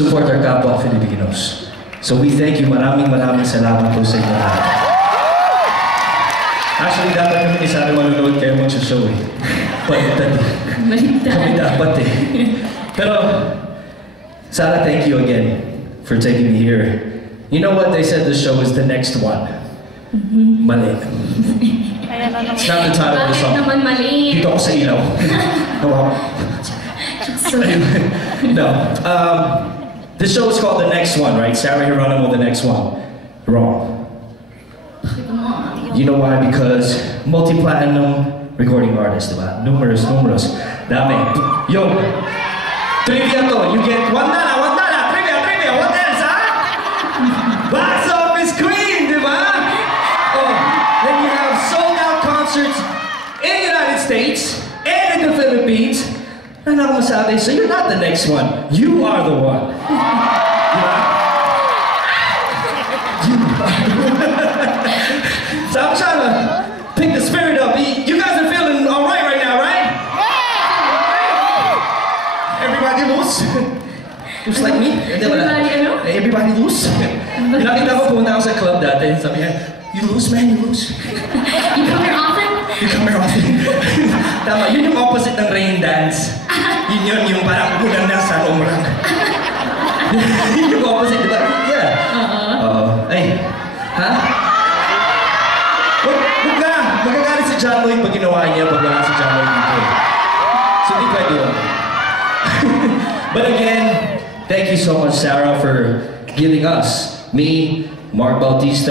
support our kapwa Filipinos. So we thank you. Maraming salamat po sa inyo lahat. Actually, dapat kami ni Sarah manunood kayo mag-show eh. Baliktad. Kami dapat eh. Pero, Sarah, thank you again for taking me here. You know what? They said the show is the next one. Mali. It's not the title of the song. Bakit naman mali? Dito ako sa ilaw. No. This show is called The Next One, right? Sarah Geronimo, The Next One. Wrong. You know why? Because multi-platinum recording artist, diba? Numerous. Dami. Yo, trivia to. You get $1, trivia. What else, huh? Box office queen, diba? Oh, then you have sold-out concerts in the United States and in the Philippines. And ako masabi, so you're not the next one. You are the one. So I'm trying to pick the spirit up. You guys are feeling all right now, right? Everybody loose? Just like me? Everybody loose? Nakita ko pumunta ako sa club dati. Sabi niya, you loose, man, you loose. You come here often? You come here often. Tama, yun yung opposite ng rain dance. Yun yung parang ulan na sa umrang. Yun yung opposite, diba? Yeah. Ay, ha? Huwag na! Magagalit si John Lloyd pag ginawa niya pag wala si John Lloyd dito. So, di pwede yun. But again, thank you so much, Sarah, for giving us, me, Mark Bautista,